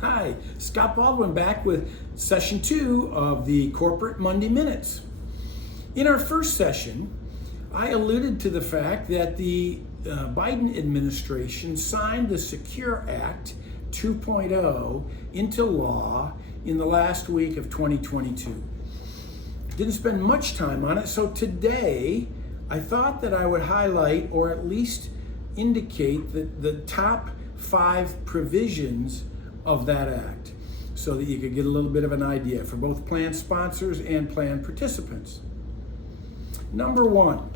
Hi, Scott Baldwin back with session 2 of the Corporate Monday Minutes. In our first session, I alluded to the fact that the Biden administration signed the Secure Act 2.0 into law in the last week of 2022. Didn't spend much time on it, so today I thought that I would highlight or at least indicate the top 5 provisions of that act so that you could get a little bit of an idea for both plan sponsors and plan participants. Number 1,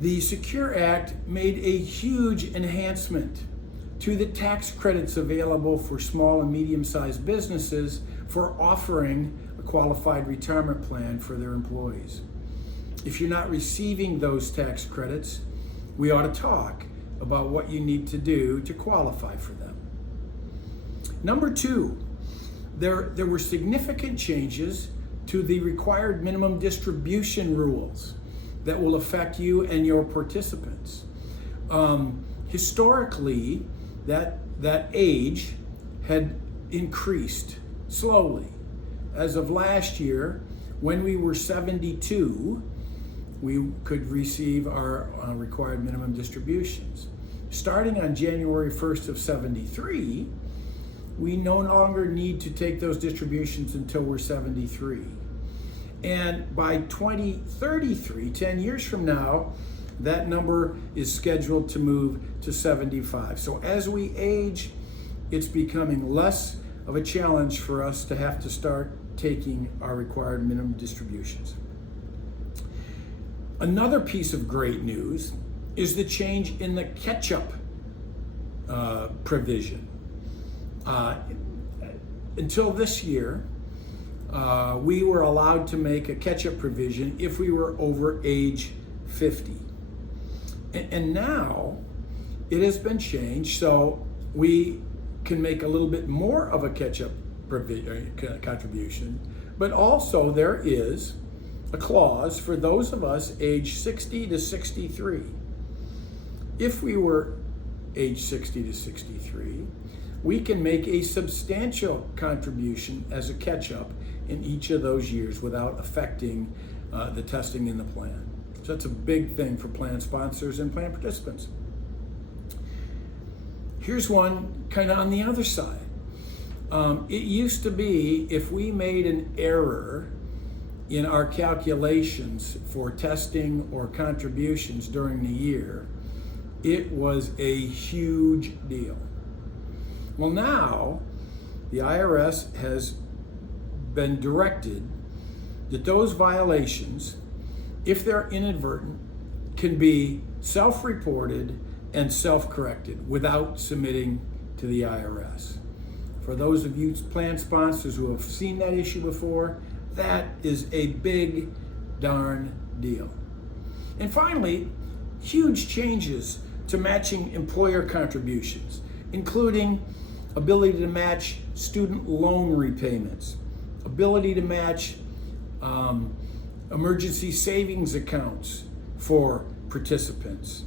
the Secure Act made a huge enhancement to the tax credits available for small and medium-sized businesses for offering a qualified retirement plan for their employees. If you're not receiving those tax credits, we ought to talk about what you need to do to qualify for them. Number 2, there were significant changes to the required minimum distribution rules that will affect you and your participants. Historically, that age had increased slowly. As of last year, when we were 72, we could receive our required minimum distributions. Starting on January 1st of 73, we no longer need to take those distributions until we're 73. And by 2033, 10 years from now, that number is scheduled to move to 75. So as we age, it's becoming less of a challenge for us to have to start taking our required minimum distributions. Another piece of great news is the change in the catch-up provision. Until this year, we were allowed to make a catch-up provision if we were over age 50. And now it has been changed so we can make a little bit more of a catch-up contribution, but also there is a clause for those of us age 60 to 63. If we were age 60 to 63, we can make a substantial contribution as a catch-up in each of those years without affecting the testing in the plan. So that's a big thing for plan sponsors and plan participants. Here's one kind of on the other side. It used to be if we made an error in our calculations for testing or contributions during the year, it was a huge deal. Well, now the IRS has been directed that those violations, if they're inadvertent, can be self-reported and self-corrected without submitting to the IRS. For those of you plan sponsors who have seen that issue before, that is a big darn deal. And finally, huge changes to matching employer contributions, including ability to match student loan repayments, ability to match emergency savings accounts for participants.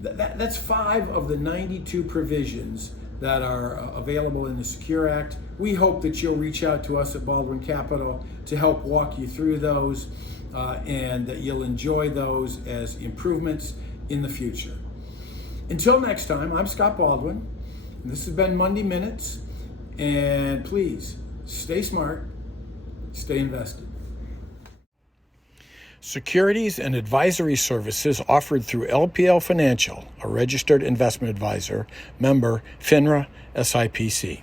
That's 5 of the 92 provisions that are available in the Secure Act. We hope that you'll reach out to us at Baldwin Capital to help walk you through those and that you'll enjoy those as improvements in the future. Until next time, I'm Scott Baldwin. This has been Monday Minutes, and please stay smart, stay invested. Securities and advisory services offered through LPL Financial, a registered investment advisor, member FINRA SIPC.